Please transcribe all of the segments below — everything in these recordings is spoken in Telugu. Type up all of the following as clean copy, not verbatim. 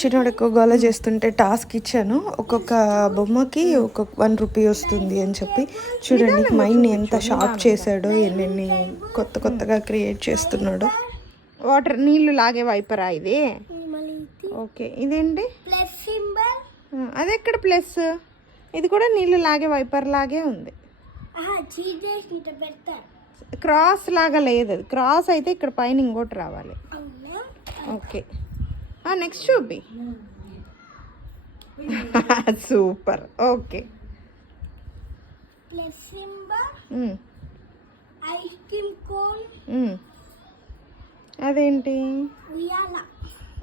చిన్నోడు ఎక్కువ గోల చేస్తుంటే టాస్క్ ఇచ్చాను. ఒక్కొక్క బొమ్మకి ఒక్కొక్క 1 రూపీ వస్తుంది అని చెప్పి. చూడండి మైండ్ని ఎంత షార్ప్ చేశాడో, ఎన్నెన్ని కొత్తగా క్రియేట్ చేస్తున్నాడు. వాటర్ నీళ్లు లాగే వైపరా ఇది? ఓకే, ఇదేంటి అది ఎక్కడ ప్లస్? ఇది కూడా నీళ్లు లాగే వైపర్ లాగే ఉంది. క్రాస్ లాగా లేదు, అది క్రాస్ అయితే ఇక్కడ పైన ఇంకోటి రావాలి. ఓకే, నెక్స్ట్ చూపి. సూపర్. ఓకే, అదేంటి?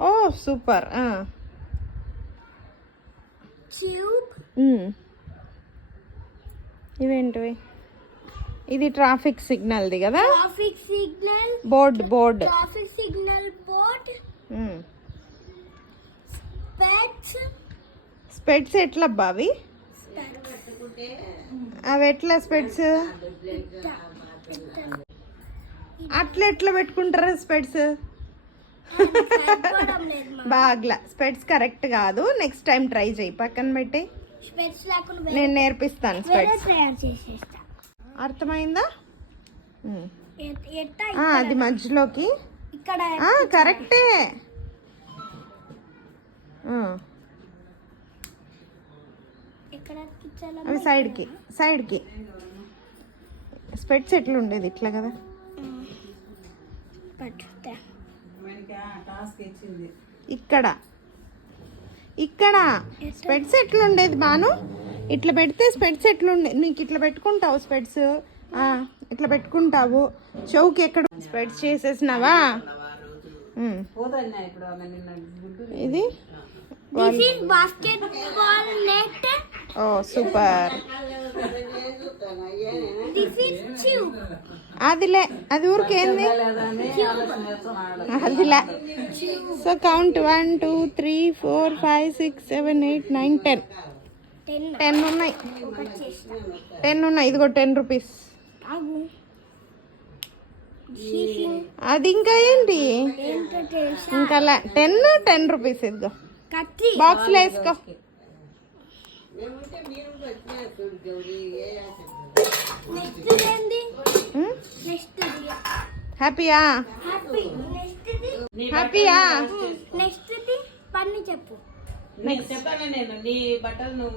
ఓ సూపర్. ఇవేంటివి? ఇది ట్రాఫిక్ సిగ్నల్ది కదా? Traffic signal board. Traffic signal board. Specs ఎట్లా బావి? అవి ఎట్లా స్పెట్స్? అట్లా ఎట్లా పెట్టుకుంటారు స్పెట్స్? బాగ్లా స్పెట్స్ కరెక్ట్ కాదు. నెక్స్ట్ టైం ట్రై చేయి, పక్కన పెట్టి నేను నేర్పిస్తాను స్పెట్స్. అర్థమైందా? అది మధ్యలోకి కరెక్టే. అవి సైడ్కి స్పెట్స్ ఎట్లా ఉండేది? ఇట్లా కదా. ఇక్కడ స్పెట్స్ ఎట్లా ఉండేది బాను? ఇట్లా పెడితే స్పెట్స్ ఎట్లుండే? నీకు ఇట్లా పెట్టుకుంటావు స్పెట్స్, ఇట్లా పెట్టుకుంటావు. చౌకి ఎక్కడ స్పెట్స్ చేసేసినావా? ఇది ఓ సూపర్. అదిలే, అది ఊరికేంది అదిలే. So count 1 2 3 4 5 6 7 8 9 10. 10 ఉన్నాయి. 10 ఉన్నాయి. ఇదిగో 10 రూపీస్. అది ఇంకా ఏంటి? ఇంకా 10 రూపీస్. ఇదిగో బాక్స్లో వేసుకో. హ్యాపీయా? నెక్స్ట్ చెప్పు. చెప్పాను నేను నీ బట్టలు